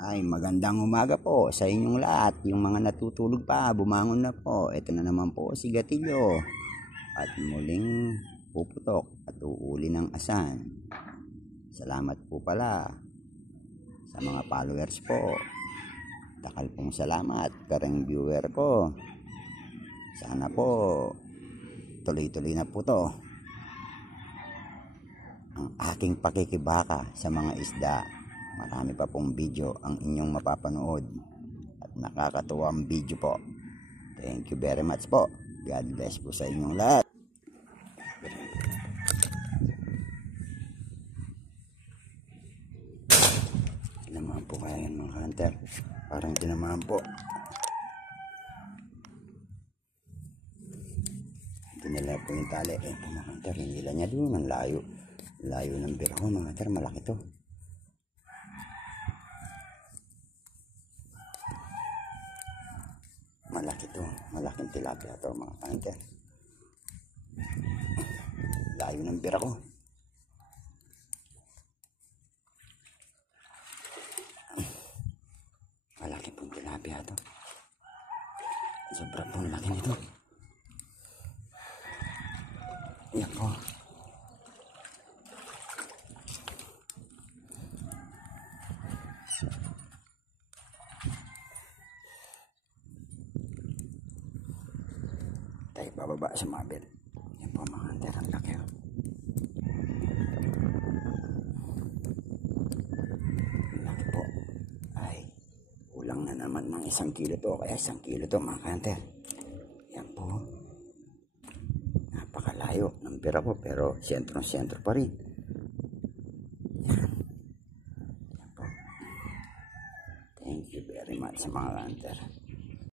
Ay, magandang umaga po sa inyong lahat. Yung mga natutulog pa, bumangon na po. Ito na naman po si Gatillo. At muling puputok at uuli ng asan. Salamat po pala sa mga followers po. Takal pong salamat, kareng viewer ko. Sana po tuloy-tuloy na po to ang aking pakikibaka sa mga isda. Marami pa pong video ang inyong mapapanood at nakakatuwang video po. Thank you very much po. God bless po sa inyong lahat. Tinamaan po kaya yan mga hunter. Parang tinamaan po. Dinala po yung tali. Mga hunter, hinila niya doon. Ang layo. Layo ng bira ko mga hunter. Malaki to. Malaki to, malaking tilapia to mga hunter. Layo ng bira ko. Malaki pong tilapia to. Sobrang pong laki nito. Yan po. Tayo bababa sa mabel. Yan po mga hunter, ang laki. Laki po. Ay, kulang na naman ng 1 kilo to. Kaya 1 kilo to mga hunter. Yan po. Napakalayo ng pera po pero sentro pa rin. Yan. Yan po. Thank you very much sa mga hunter.